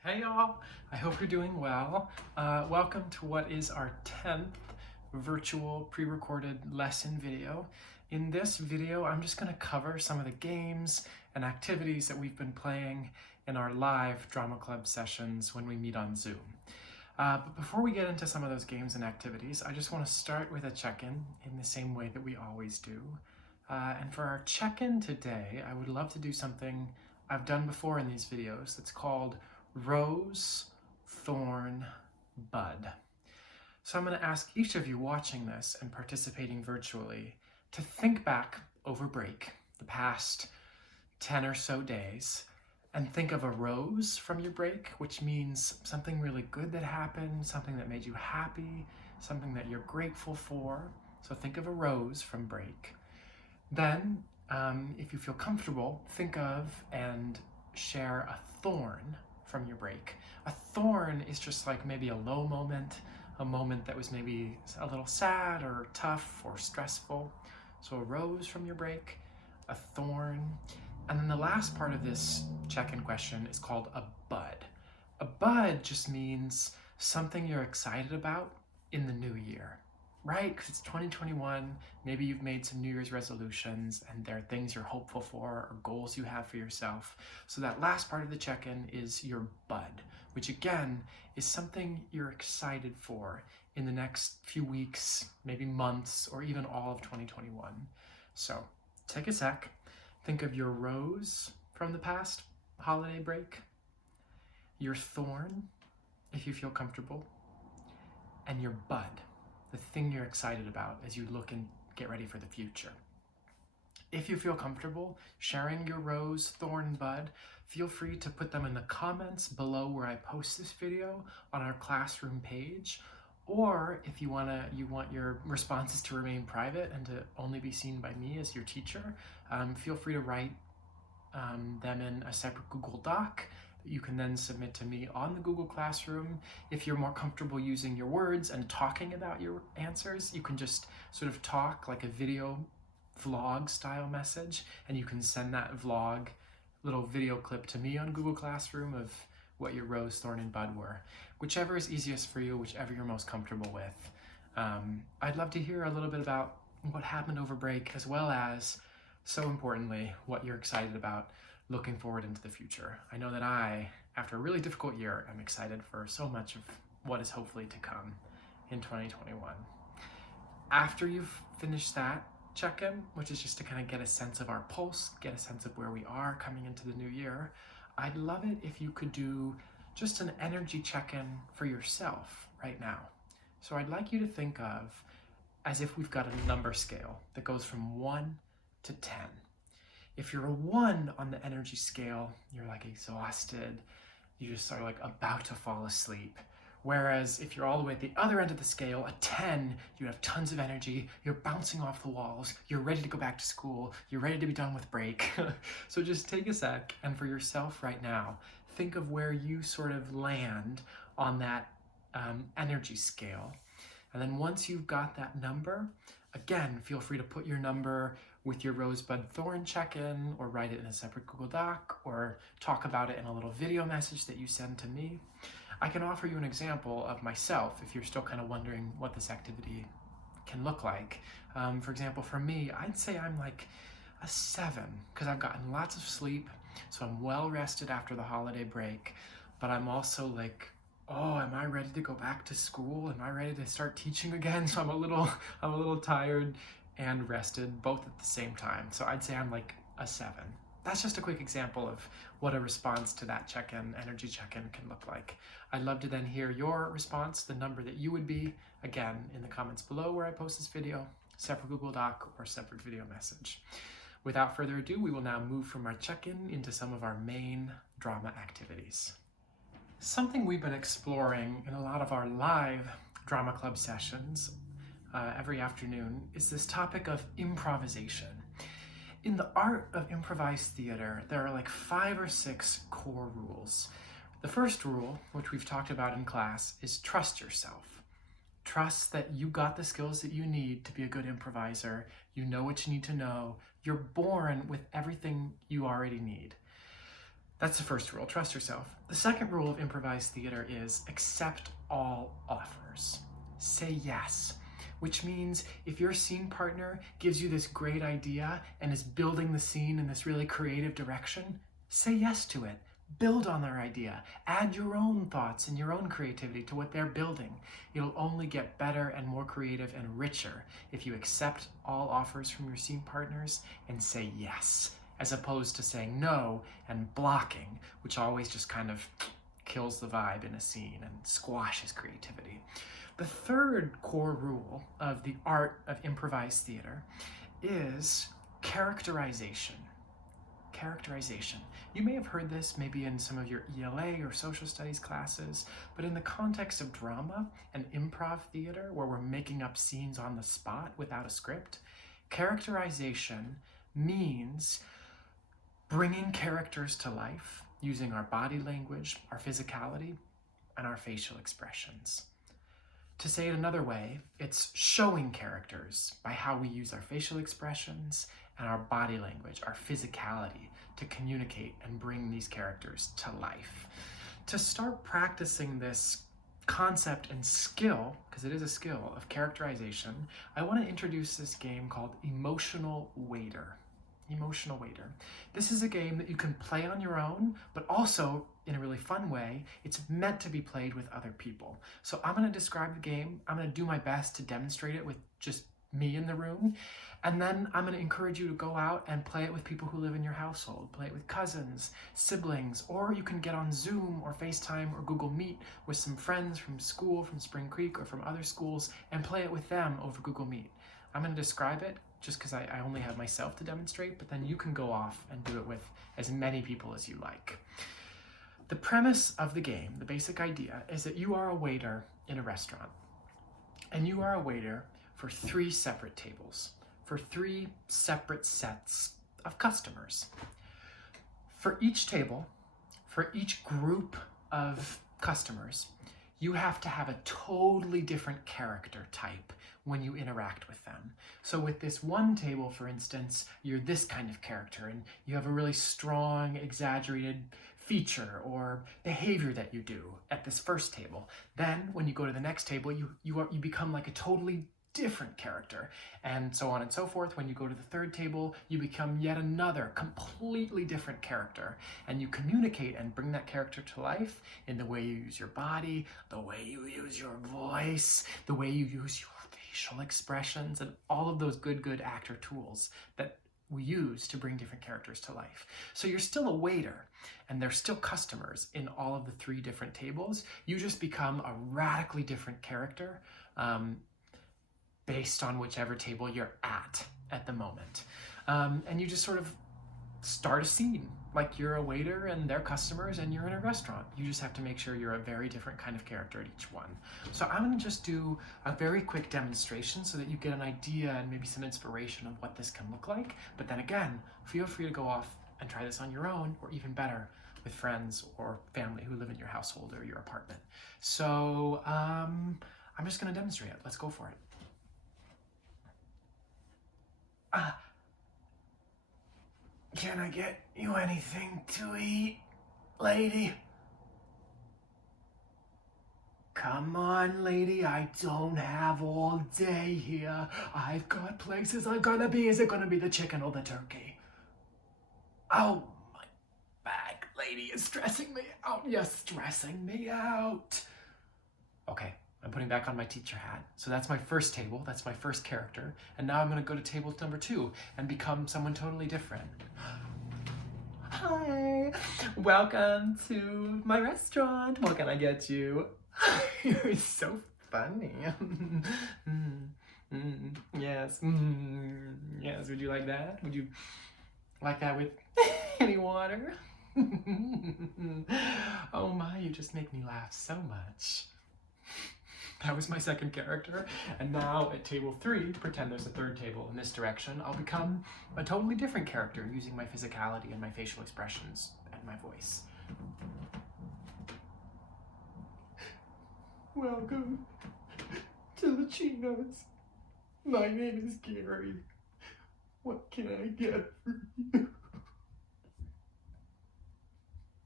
Hey y'all, I hope you're doing well. Welcome to what is our 10th virtual pre-recorded lesson video. In this video, I'm just going to cover some of the games and activities that we've been playing in our live drama club sessions when we meet on Zoom. But before we get into some of those games and activities, I just want to start with a check-in in the same way that we always do. And for our check-in today, I would love to do something I've done before in these videos that's called Rose, Thorn, Bud. So I'm going to ask each of you watching this and participating virtually to think back over break, the past 10 or so days, and think of a rose from your break, which means something really good that happened, something that made you happy, something that you're grateful for. So think of a rose from break. Then, if you feel comfortable, think of and share a thorn from your break. A thorn is just like maybe a low moment, a moment that was maybe a little sad or tough or stressful. So a rose from your break, a thorn, and then the last part of this check-in question is called a bud. A bud just means something you're excited about in the new year, right? Because it's 2021, maybe you've made some New Year's resolutions and there are things you're hopeful for or goals you have for yourself. So that last part of the check-in is your bud, which again is something you're excited for in the next few weeks, maybe months, or even all of 2021. So take a sec, think of your rose from the past holiday break, your thorn, if you feel comfortable, and your bud, the thing you're excited about as you look and get ready for the future. If you feel comfortable sharing your rose, thorn, bud, feel free to put them in the comments below where I post this video on our classroom page. Or if you want your responses to remain private and to only be seen by me as your teacher, feel free to write them in a separate Google Doc. You can then submit to me on the Google Classroom. If you're more comfortable using your words and talking about your answers, you can just sort of talk like a video vlog style message, and you can send that vlog little video clip to me on Google Classroom of what your rose, thorn, and bud were. Whichever is easiest for you, whichever you're most comfortable with. I'd love to hear a little bit about what happened over break, as well as, so importantly, what you're excited about looking forward into the future. I know that I, after a really difficult year, am excited for so much of what is hopefully to come in 2021. After you've finished that check-in, which is just to kind of get a sense of our pulse, get a sense of where we are coming into the new year, I'd love it if you could do just an energy check-in for yourself right now. So I'd like you to think of as if we've got a number scale that goes from 1 to 10. If you're a 1 on the energy scale, you're like exhausted, you just are like about to fall asleep. Whereas if you're all the way at the other end of the scale, a 10, you have tons of energy, you're bouncing off the walls, you're ready to go back to school, you're ready to be done with break. So just take a sec, and for yourself right now, think of where you sort of land on that energy scale. And then once you've got that number, again, feel free to put your number with your rosebud thorn check-in, or write it in a separate Google Doc, or talk about it in a little video message that you send to me. I can offer you an example of myself if you're still kind of wondering what this activity can look like. For example, for me, I'd say I'm like a 7, because I've gotten lots of sleep, so I'm well rested after the holiday break, but I'm also like, oh, am I ready to go back to school? Am I ready to start teaching again? So I'm a little tired and rested both at the same time. So I'd say I'm like a 7. That's just a quick example of what a response to that check-in, energy check-in, can look like. I'd love to then hear your response, the number that you would be, again, in the comments below where I post this video, separate Google Doc or separate video message. Without further ado, we will now move from our check-in into some of our main drama activities. Something we've been exploring in a lot of our live drama club sessions every afternoon is this topic of improvisation. In the art of improvised theater, there are like 5 or 6 core rules. The first rule, which we've talked about in class, is trust yourself. Trust that you got the skills that you need to be a good improviser. You know what you need to know. You're born with everything you already need. That's the first rule, trust yourself. The second rule of improvised theater is accept all offers. Say yes, which means if your scene partner gives you this great idea and is building the scene in this really creative direction, say yes to it. Build on their idea. Add your own thoughts and your own creativity to what they're building. It'll only get better and more creative and richer if you accept all offers from your scene partners and say yes, as opposed to saying no and blocking, which always just kind of kills the vibe in a scene and squashes creativity. The third core rule of the art of improvised theater is characterization. Characterization. You may have heard this maybe in some of your ELA or social studies classes, but in the context of drama and improv theater, where we're making up scenes on the spot without a script, characterization means bringing characters to life using our body language, our physicality, and our facial expressions. To say it another way, it's showing characters by how we use our facial expressions and our body language, our physicality, to communicate and bring these characters to life. To start practicing this concept and skill, because it is a skill of characterization, I want to introduce this game called Emotional Waiter. Emotional Waiter. This is a game that you can play on your own, but also in a really fun way, it's meant to be played with other people. So I'm going to describe the game. I'm going to do my best to demonstrate it with just me in the room. And then I'm going to encourage you to go out and play it with people who live in your household. Play it with cousins, siblings, or you can get on Zoom or FaceTime or Google Meet with some friends from school, from Spring Creek or from other schools, and play it with them over Google Meet. I'm going to describe it just because I only have myself to demonstrate, but then you can go off and do it with as many people as you like. The premise of the game, the basic idea, is that you are a waiter in a restaurant, and you are a waiter for 3 separate tables, for 3 separate sets of customers. For each table, for each group of customers, you have to have a totally different character type when you interact with them. So with this one table, for instance, you're this kind of character and you have a really strong, exaggerated feature or behavior that you do at this first table. Then when you go to the next table, you become like a totally different character, and so on and so forth. When you go to the third table, you become yet another completely different character, and you communicate and bring that character to life in the way you use your body, the way you use your voice, the way you use your facial expressions, and all of those good actor tools that we use to bring different characters to life. So you're still a waiter, and there's still customers in all of the 3 different tables. You just become a radically different character based on whichever table you're at the moment. And you just sort of start a scene like you're a waiter and they're customers and you're in a restaurant. You just have to make sure you're a very different kind of character at each one. So I'm going to just do a very quick demonstration so that you get an idea and maybe some inspiration of what this can look like. But then again, feel free to go off and try this on your own, or even better, with friends or family who live in your household or your apartment. So I'm just going to demonstrate it. Let's go for it. Can I get you anything to eat, lady? Come on, lady, I don't have all day here. I've got places I'm gonna be. Is it gonna be the chicken or the turkey? Oh, my back, lady, is stressing me out. You're stressing me out. Okay, I'm putting back on my teacher hat. So that's my first table, that's my first character. And now I'm gonna go to table number 2 and become someone totally different. Hi, welcome to my restaurant. What can I get you? You're so funny. Yes, yes, would you like that? Would you like that with any water? Oh my, you just make me laugh so much. That was my second character, and now at table 3, pretend there's a third table in this direction, I'll become a totally different character using my physicality and my facial expressions and my voice. Welcome to the Chinos. My name is Gary. What can I get for you?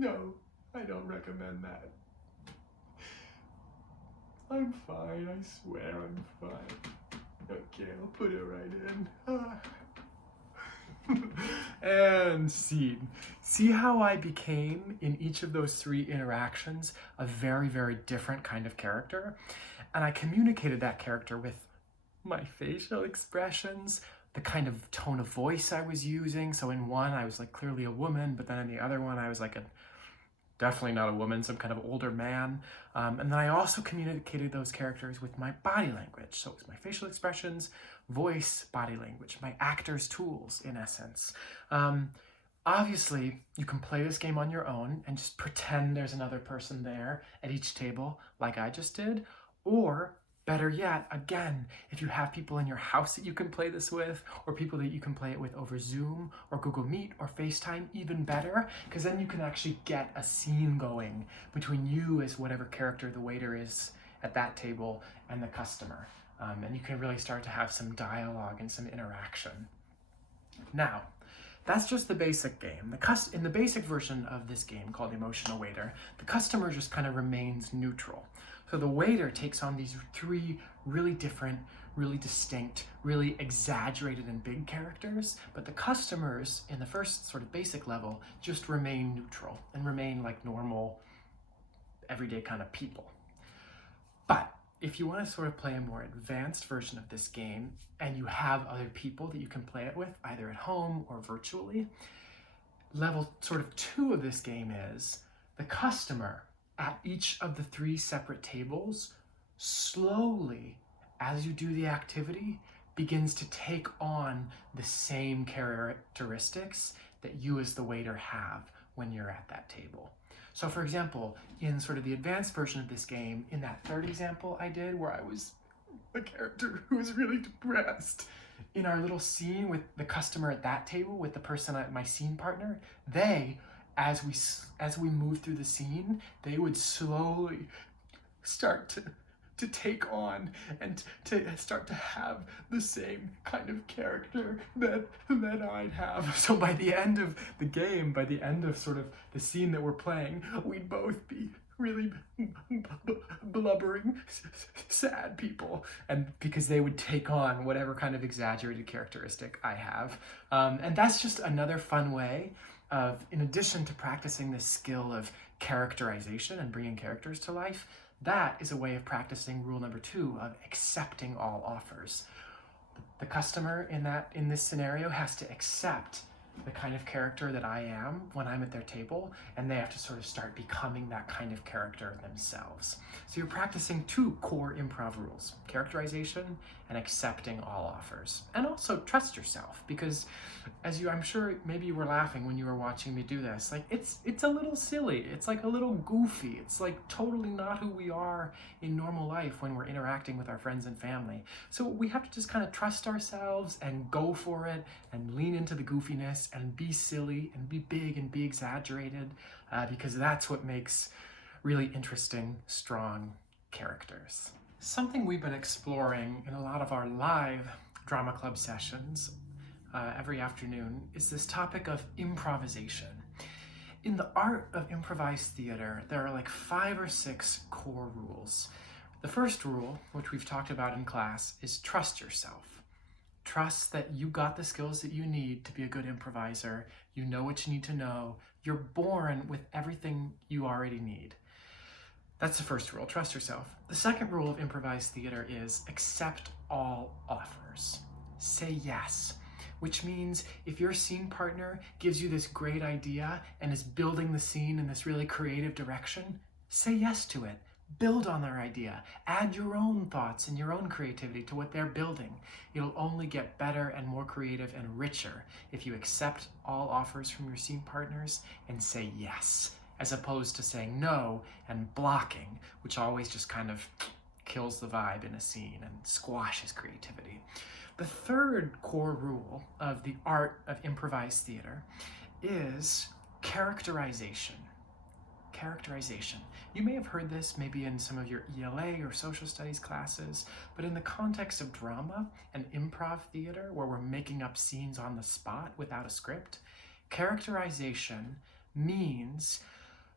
No, I don't recommend that. I'm fine, I swear I'm fine. Okay, I'll put it right in. And scene. See how I became, in each of those 3 interactions, a very, very different kind of character? And I communicated that character with my facial expressions, the kind of tone of voice I was using. So in one, I was like clearly a woman, but then in the other one, I was like definitely not a woman, some kind of older man. And then I also communicated those characters with my body language. So it was my facial expressions, voice, body language, my actor's tools, in essence. Obviously, you can play this game on your own and just pretend there's another person there at each table, like I just did. Or, better yet, again, if you have people in your house that you can play this with, or people that you can play it with over Zoom or Google Meet or FaceTime, even better, because then you can actually get a scene going between you as whatever character the waiter is at that table and the customer. And you can really start to have some dialogue and some interaction. Now, that's just the basic game. In the basic version of this game called Emotional Waiter, the customer just kind of remains neutral. So the waiter takes on these 3 really different, really distinct, really exaggerated and big characters, but the customers in the first sort of basic level just remain neutral and remain like normal, everyday kind of people. But if you want to sort of play a more advanced version of this game and you have other people that you can play it with, either at home or virtually, level sort of 2 of this game is the customer at each of the 3 separate tables slowly, as you do the activity, begins to take on the same characteristics that you as the waiter have when you're at that table. So for example, in sort of the advanced version of this game, in that 3rd example I did where I was a character who was really depressed, in our little scene with the customer at that table, with the person, my scene partner, they, as we move through the scene, they would slowly start to take on and to start to have the same kind of character that I'd have. So by the end of the game, by the end of sort of the scene that we're playing, we'd both be really blubbering, sad people, and because they would take on whatever kind of exaggerated characteristic I have. And that's just another fun way of, in addition to practicing this skill of characterization and bringing characters to life, that is a way of practicing rule number 2 of accepting all offers. The customer in this scenario has to accept the kind of character that I am when I'm at their table, and they have to sort of start becoming that kind of character themselves. So you're practicing 2 core improv rules: characterization and accepting all offers. And also trust yourself, because I'm sure maybe you were laughing when you were watching me do this, like it's a little silly, it's like a little goofy, it's like totally not who we are in normal life when we're interacting with our friends and family. So we have to just kind of trust ourselves and go for it and lean into the goofiness and be silly and be big and be exaggerated, because that's what makes really interesting, strong characters. Something we've been exploring in a lot of our live drama club sessions every afternoon is this topic of improvisation. In the art of improvised theater, there are like 5 or 6 core rules. The first rule, which we've talked about in class, is trust yourself. Trust that you got the skills that you need to be a good improviser. You know what you need to know. You're born with everything you already need. That's the first rule, trust yourself. The second rule of improvised theater is accept all offers. Say yes, which means if your scene partner gives you this great idea and is building the scene in this really creative direction, say yes to it. Build on their idea. Add your own thoughts and your own creativity to what they're building. It'll only get better and more creative and richer if you accept all offers from your scene partners and say yes, as opposed to saying no and blocking, which always just kind of kills the vibe in a scene and squashes creativity. The third core rule of the art of improvised theater is characterization. Characterization. You may have heard this maybe in some of your ELA or social studies classes, but in the context of drama and improv theater, where we're making up scenes on the spot without a script, characterization means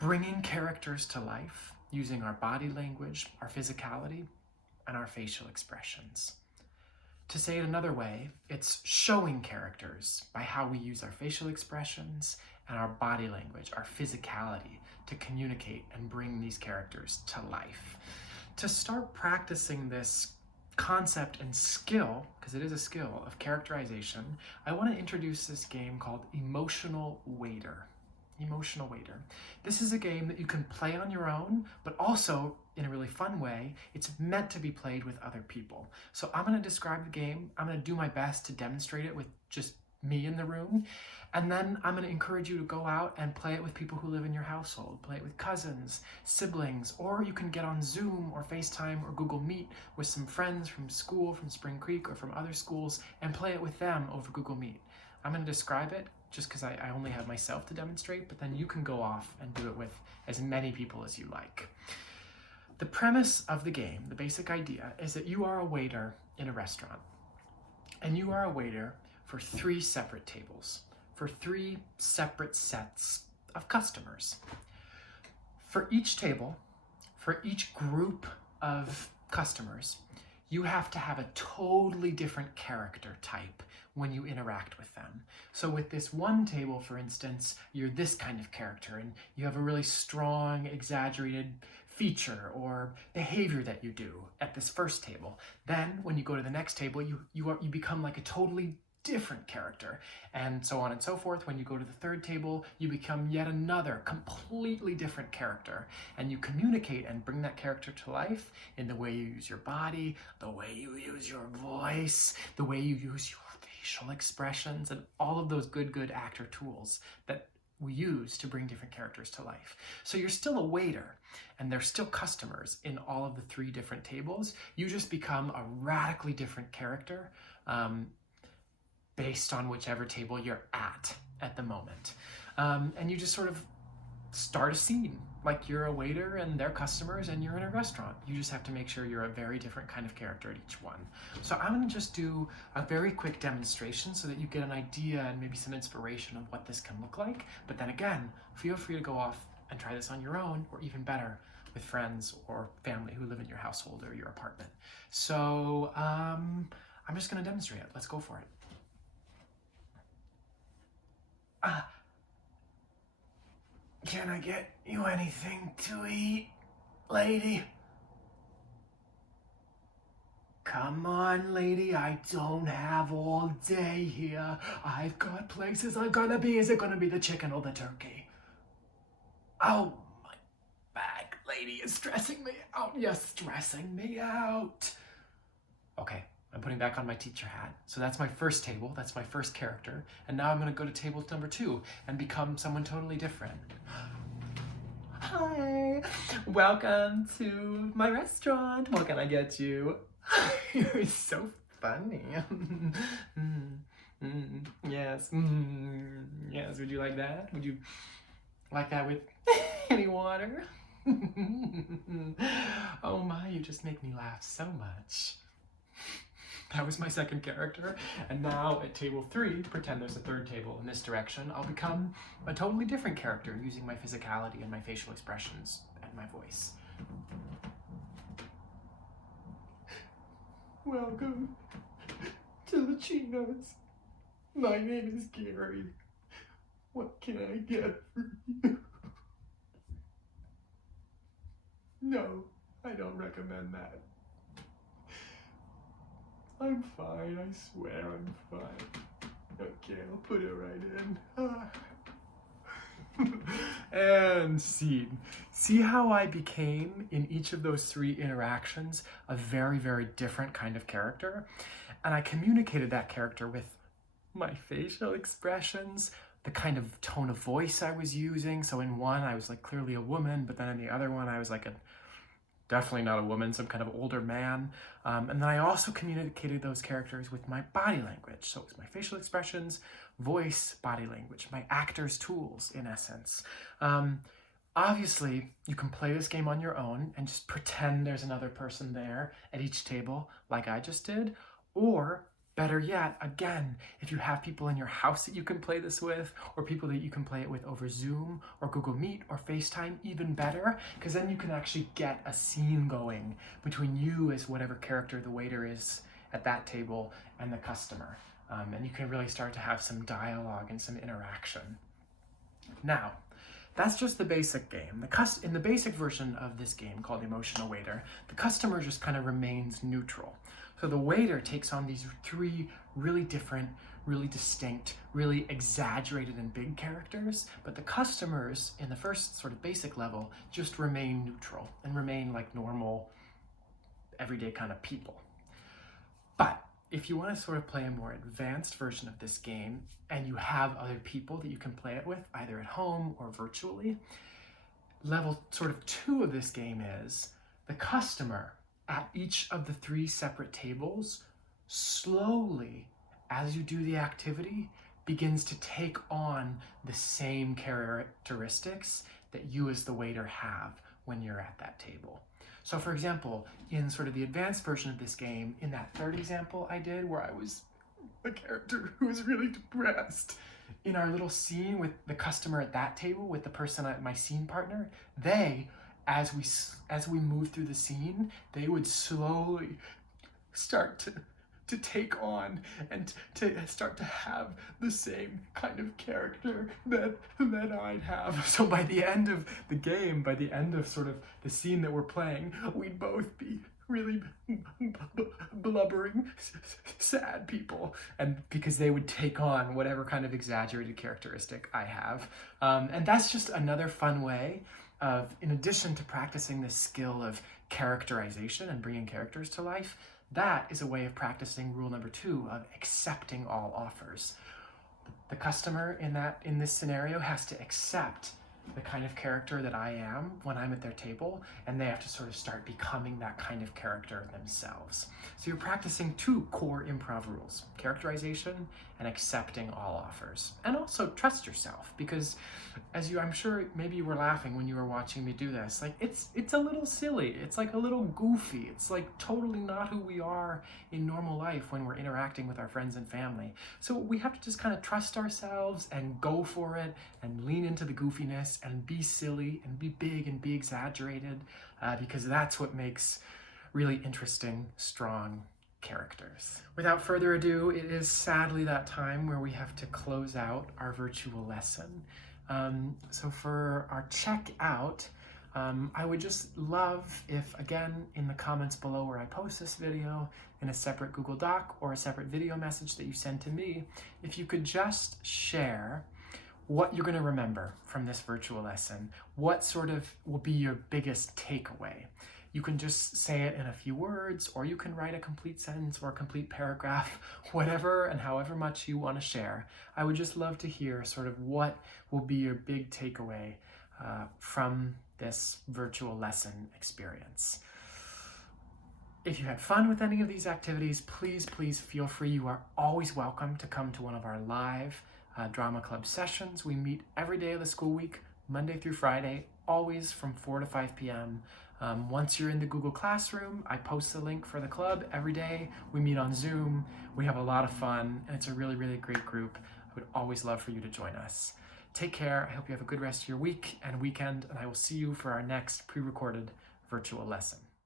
bringing characters to life using our body language, our physicality, and our facial expressions. To say it another way, it's showing characters by how we use our facial expressions and our body language, our physicality, to communicate and bring these characters to life. To start practicing this concept and skill, because it is a skill, of characterization, I want to introduce this game called Emotional Waiter. Emotional Waiter. This is a game that you can play on your own, but also in a really fun way, it's meant to be played with other people. So I'm going to describe the game. I'm going to do my best to demonstrate it with just me in the room. And then I'm going to encourage you to go out and play it with people who live in your household. Play it with cousins, siblings, or you can get on Zoom or FaceTime or Google Meet with some friends from school, from Spring Creek or from other schools, and play it with them over Google Meet. I'm going to describe it just because I only have myself to demonstrate, but then you can go off and do it with as many people as you like. The premise of the game, the basic idea, is that you are a waiter in a restaurant, and you are a waiter for 3 separate tables, for 3 separate sets of customers. For each table, for each group of customers, you have to have a totally different character type when you interact with them. So with this one table, for instance, you're this kind of character and you have a really strong, exaggerated feature or behavior that you do at this first table. Then when you go to the next table, you become like a totally different character, and so on and so forth. When you go to the third table, you become yet another completely different character, and you communicate and bring that character to life in the way you use your body, the way you use your voice, the way you use your facial expressions, and all of those good actor tools that we use to bring different characters to life. So you're still a waiter, and there's still customers in all of the 3 different tables. You just become a radically different character, based on whichever table you're at the moment. And you just sort of start a scene like you're a waiter and they're customers and you're in a restaurant. You just have to make sure you're a very different kind of character at each one. So I'm going to just do a very quick demonstration so that you get an idea and maybe some inspiration of what this can look like. But then again, feel free to go off and try this on your own, or even better, with friends or family who live in your household or your apartment. So I'm just going to demonstrate it. Let's go for it. Can I get you anything to eat, lady? Come on, lady, I don't have all day here. I've got places I'm gonna be. Is it gonna be the chicken or the turkey? Oh, my back, lady, is stressing me out. You're stressing me out. Okay. I'm putting back on my teacher hat. So that's my first table, that's my first character. And now I'm gonna go to table number 2 and become someone totally different. Hi, welcome to my restaurant. What can I get you? You're so funny. Yes, yes, would you like that? Would you like that with any water? Oh my, you just make me laugh so much. That was my second character, and now at table 3, pretend there's a third table in this direction, I'll become a totally different character using my physicality and my facial expressions and my voice. Welcome to the Chinos. My name is Gary. What can I get for you? No, I don't recommend that. I'm fine, I swear I'm fine. Okay, I'll put it right in. And scene. See how I became, in each of those 3 interactions, a very, very different kind of character? And I communicated that character with my facial expressions, the kind of tone of voice I was using. So in one, I was like clearly a woman, but then in the other one, I was like definitely not a woman, some kind of older man. And then I also communicated those characters with my body language. So it was my facial expressions, voice, body language, my actor's tools, in essence. Obviously, you can play this game on your own and just pretend there's another person there at each table, like I just did. Or, Better yet, again, if you have people in your house that you can play this with, or people that you can play it with over Zoom or Google Meet or FaceTime, even better, because then you can actually get a scene going between you as whatever character the waiter is at that table and the customer. And you can really start to have some dialogue and some interaction. Now, that's just the basic game. In the basic version of this game called Emotional Waiter, the customer just kind of remains neutral. So the waiter takes on these three really different, really distinct, really exaggerated and big characters, but the customers in the first sort of basic level just remain neutral and remain like normal, everyday kind of people. But if you want to sort of play a more advanced version of this game and you have other people that you can play it with, either at home or virtually, level sort of 2 of this game is the customer at each of the 3 separate tables slowly, as you do the activity, begins to take on the same characteristics that you as the waiter have when you're at that table. So for example, in sort of the advanced version of this game, in that third example I did where I was a character who was really depressed, in our little scene with the customer at that table, with the person, my scene partner, they, as we move through the scene, they would slowly start to take on and to start to have the same kind of character that I'd have. So by the end of the game, by the end of sort of the scene that we're playing, we'd both be really blubbering, sad people, and because they would take on whatever kind of exaggerated characteristic I have. And that's just another fun way of, in addition to practicing this skill of characterization and bringing characters to life, that is a way of practicing rule number 2 of accepting all offers. The customer in this scenario has to accept the kind of character that I am when I'm at their table, and they have to sort of start becoming that kind of character themselves. So you're practicing 2 core improv rules: characterization and accepting all offers. And also trust yourself, because I'm sure maybe you were laughing when you were watching me do this, like it's a little silly, it's like a little goofy, it's like totally not who we are in normal life when we're interacting with our friends and family. So we have to just kind of trust ourselves and go for it and lean into the goofiness and be silly and be big and be exaggerated, because that's what makes really interesting, strong characters. Without further ado, it is sadly that time where we have to close out our virtual lesson. So for our checkout, I would just love if, again, in the comments below where I post this video, in a separate Google Doc or a separate video message that you send to me, if you could just share what you're going to remember from this virtual lesson. What sort of will be your biggest takeaway? You can just say it in a few words, or you can write a complete sentence or a complete paragraph, whatever and however much you want to share. I would just love to hear sort of what will be your big takeaway from this virtual lesson experience. If you had fun with any of these activities, please feel free. You are always welcome to come to one of our live drama club sessions. We meet every day of the school week, Monday through Friday, always from 4 to 5 p.m. Once you're in the Google Classroom, I post the link for the club every day. We meet on Zoom. We have a lot of fun, and it's a really, really great group. I would always love for you to join us. Take care. I hope you have a good rest of your week and weekend, and I will see you for our next pre-recorded virtual lesson.